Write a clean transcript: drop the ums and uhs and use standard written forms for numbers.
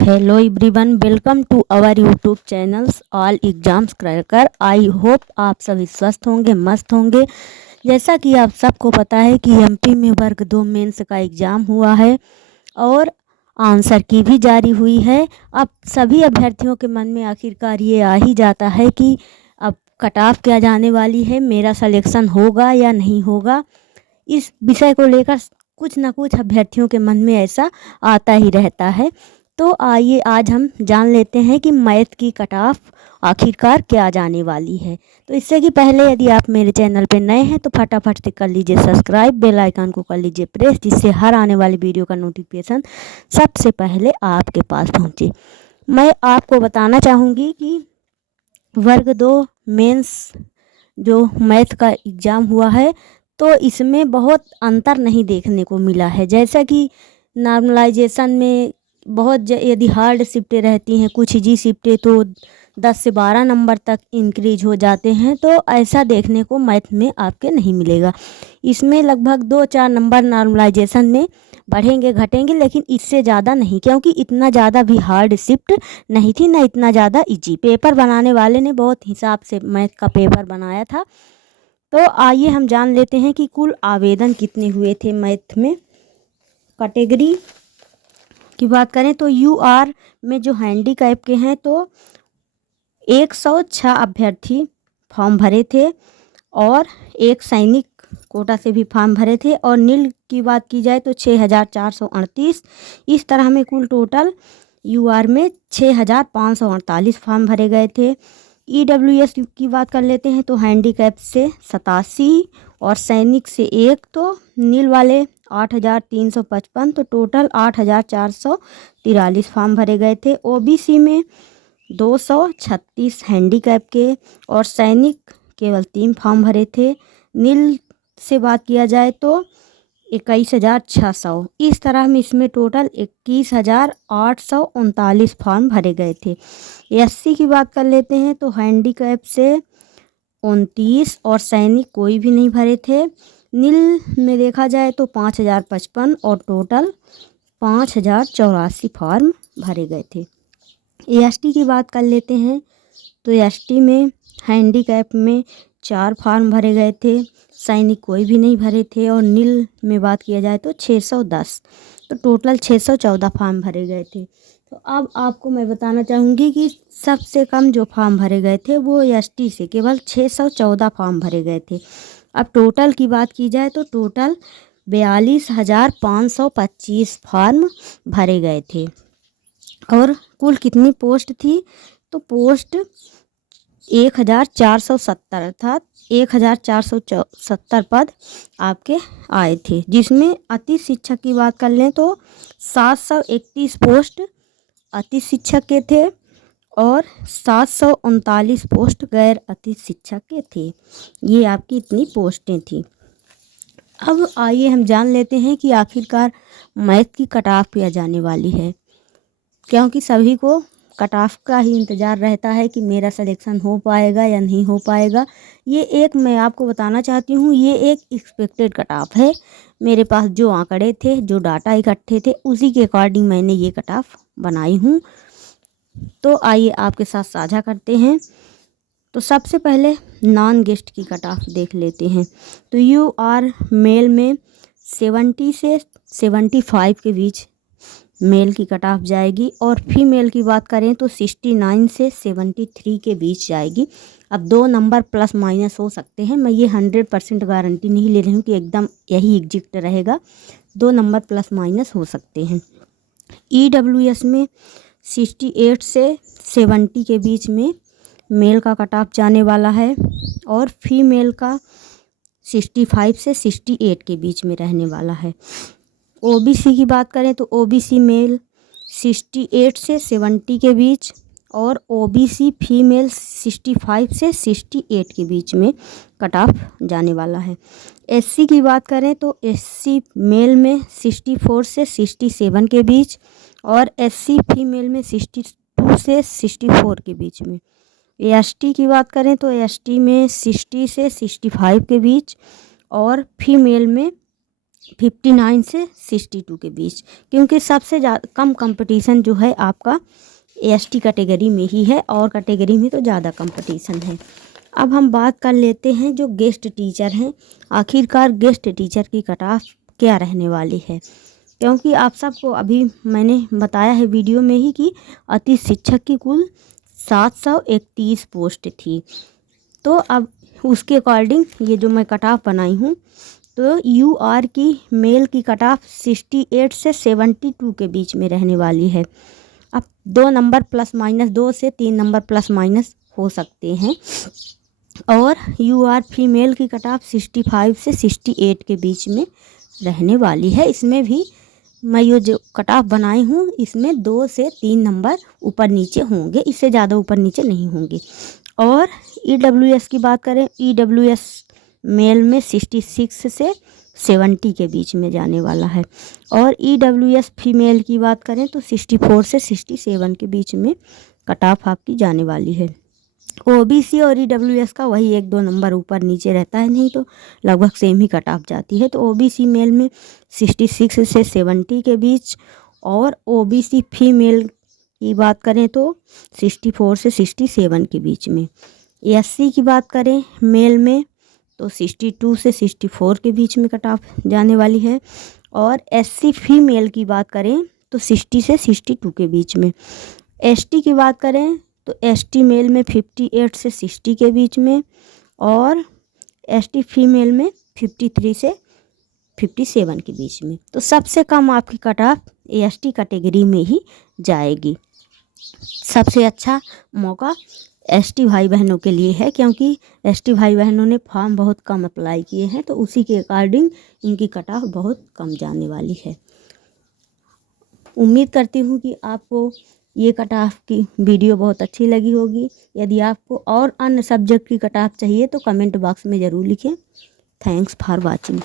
Hello everyone, welcome to our YouTube channels all exams cracker. I hope आप सभी स्वस्थ होंगे, मस्त होंगे। जैसा कि आप सबको पता है कि एमपी में वर्ग 2 मेंस का एग्ज़ाम हुआ है और आंसर की भी जारी हुई है। अब सभी अभ्यर्थियों के मन में आखिरकार ये आ ही जाता है कि अब कट ऑफ क्या जाने वाली है, मेरा सिलेक्शन होगा या नहीं होगा। इस विषय को लेकर कुछ ना कुछ अभ्यर्थियों के मन में ऐसा आता ही रहता है। तो आइए आज हम जान लेते हैं कि मैथ की कट ऑफ आखिरकार क्या जाने वाली है। तो इससे कि पहले यदि आप मेरे चैनल पर नए हैं तो फटाफट से कर लीजिए सब्सक्राइब, बेल आइकन को कर लीजिए प्रेस, जिससे हर आने वाली वीडियो का नोटिफिकेशन सबसे पहले आपके पास पहुंचे। मैं आपको बताना चाहूँगी कि वर्ग 2 मेंस जो मैथ का एग्ज़ाम हुआ है तो इसमें बहुत अंतर नहीं देखने को मिला है। जैसा कि नॉर्मलाइजेशन में बहुत यदि हार्ड शिफ्टें रहती हैं, कुछ इजी शिफ्टें तो 10 से 12 नंबर तक इंक्रीज हो जाते हैं, तो ऐसा देखने को मैथ में आपके नहीं मिलेगा। इसमें लगभग 2-4 नंबर नॉर्मलाइजेशन में बढ़ेंगे घटेंगे, लेकिन इससे ज़्यादा नहीं, क्योंकि इतना ज़्यादा भी हार्ड शिफ्ट नहीं थी, ना इतना ज़्यादा इजी। पेपर बनाने वाले ने बहुत हिसाब से मैथ का पेपर बनाया था। तो आइए हम जान लेते हैं कि कुल आवेदन कितने हुए थे मैथ में। कैटेगरी की बात करें तो यूआर में जो हैंडीकैप के हैं तो 106 अभ्यर्थी फॉर्म भरे थे और एक सैनिक कोटा से भी फॉर्म भरे थे। और नील की बात की जाए तो 6438। इस तरह में कुल टोटल यूआर में 6548 फॉर्म भरे गए थे। ईडब्ल्यूएस की बात कर लेते हैं तो हैंडीकैप से 87 और सैनिक से 1, तो नील वाले 8355, तो टोटल 8443 फॉर्म भरे गए थे। ओबीसी में 236 हैंडीकैप के और सैनिक केवल 3 फॉर्म भरे थे। नील से बात किया जाए तो 21,600। इस तरह में इसमें टोटल 21,839 फॉर्म भरे गए थे। एससी की बात कर लेते हैं तो हैंडीकैप से 29 और सैनिक कोई भी नहीं भरे थे। नील में देखा जाए तो 5,055 और टोटल 5,084 फॉर्म भरे गए थे। एसटी की बात कर लेते हैं तो एसटी में हैंडीकैप में 4 फॉर्म भरे गए थे, सैनिक कोई भी नहीं भरे थे। और नील में बात किया जाए तो 610, तो टोटल 614 फॉर्म भरे गए थे। तो अब आपको मैं बताना चाहूँगी कि सबसे कम जो फॉर्म भरे गए थे वो एसटी से केवल 614 फॉर्म भरे गए थे। अब टोटल की बात की जाए तो टोटल 42,525 फॉर्म भरे गए थे। और कुल कितनी पोस्ट थी तो पोस्ट 1,470, अर्थात 1,470 पद आपके आए थे, जिसमें अति शिक्षक की बात कर लें तो 731 पोस्ट अति शिक्षक के थे और 739 पोस्ट गैर अति शिक्षक के थे। ये आपकी इतनी पोस्टें थी। अब आइए हम जान लेते हैं कि आखिरकार मैथ की कट ऑफ क्या जाने वाली है, क्योंकि सभी को कट ऑफ का ही इंतज़ार रहता है कि मेरा सिलेक्शन हो पाएगा या नहीं हो पाएगा। ये एक मैं आपको बताना चाहती हूँ, ये एक एक्सपेक्टेड कट ऑफ है। मेरे पास जो आंकड़े थे, जो डाटा इकट्ठे थे, उसी के अकॉर्डिंग मैंने ये कट ऑफ बनाई हूँ। तो आइए आपके साथ साझा करते हैं। तो सबसे पहले नॉन गेस्ट की कट ऑफ देख लेते हैं। तो यूआर मेल में 70 से 75 के बीच मेल की कट ऑफ जाएगी और फीमेल की बात करें तो 69 से 73 के बीच जाएगी। अब 2 नंबर प्लस माइनस हो सकते हैं, मैं ये 100% गारंटी नहीं ले रही हूँ कि एकदम यही एग्जैक्ट रहेगा, 2 नंबर प्लस माइनस हो सकते हैं। ईडब्ल्यूएस में 68 से 70 के बीच में मेल का कट ऑफ जाने वाला है और फीमेल का 65 से 68 के बीच में रहने वाला है। ओबीसी की बात करें तो ओबीसी मेल 68 से 70 के बीच और ओबीसी फीमेल 65 से 68 के बीच में कट ऑफ जाने वाला है। एससी की बात करें तो एससी मेल में 64 से 67 के बीच और एससी फीमेल में 62 से 64 के बीच में। एसटी की बात करें तो एसटी में 60 से 65 के बीच और फीमेल में 59 से 62 के बीच, क्योंकि सबसे कम कंपटीशन जो है आपका एसटी कैटेगरी में ही है, और कैटेगरी में तो ज़्यादा कंपटीशन है। अब हम बात कर लेते हैं जो गेस्ट टीचर हैं, आखिरकार गेस्ट टीचर की कट ऑफ क्या रहने वाली है, क्योंकि आप सबको अभी मैंने बताया है वीडियो में ही कि अति शिक्षक की कुल 731 पोस्ट थी। तो अब उसके अकॉर्डिंग ये जो मैं कट ऑफ बनाई हूँ, तो यूआर की मेल की कट ऑफ 68 से 72 के बीच में रहने वाली है। अब 2 नंबर प्लस माइनस, 2 से 3 नंबर प्लस माइनस हो सकते हैं। और यूआर फीमेल की कट ऑफ 65 से 68 के बीच में रहने वाली है। इसमें भी मैं ये जो कट ऑफ बनाई हूँ, इसमें 2 से 3 नंबर ऊपर नीचे होंगे, इससे ज़्यादा ऊपर नीचे नहीं होंगे। और ईडब्ल्यूएस की बात करें, ईडब्ल्यूएस मेल में 66 से 70 के बीच में जाने वाला है। और ईडब्ल्यूएस फीमेल की बात करें तो 64 से 67 के बीच में कट ऑफ आपकी जाने वाली है। ओबीसी और ईडब्ल्यूएस का वही 1-2 नंबर ऊपर नीचे रहता है, नहीं तो लगभग सेम ही कट ऑफ जाती है। तो ओबीसी मेल में 66 से 70 के बीच, और ओबीसी फीमेल की बात करें तो 64 से 67 के बीच में। एससी की बात करें मेल में तो 62 से 64 के बीच में कट ऑफ जाने वाली है। और एससी फीमेल की बात करें तो 60 से 62 के बीच में। एसटी की बात करें तो एसटी मेल में 58 से 60 के बीच में, और एसटी फीमेल में 53 से 57 के बीच में। तो सबसे कम आपकी कट ऑफ एसटी कैटेगरी में ही जाएगी। सबसे अच्छा मौका एसटी भाई बहनों के लिए है, क्योंकि एसटी भाई बहनों ने फॉर्म बहुत कम अप्लाई किए हैं, तो उसी के अकॉर्डिंग इनकी कट ऑफ बहुत कम जाने वाली है। उम्मीद करती हूँ कि आपको ये कट ऑफ की वीडियो बहुत अच्छी लगी होगी। यदि आपको और अन्य सब्जेक्ट की कट ऑफ चाहिए तो कमेंट बॉक्स में ज़रूर लिखें। Thanks for watching.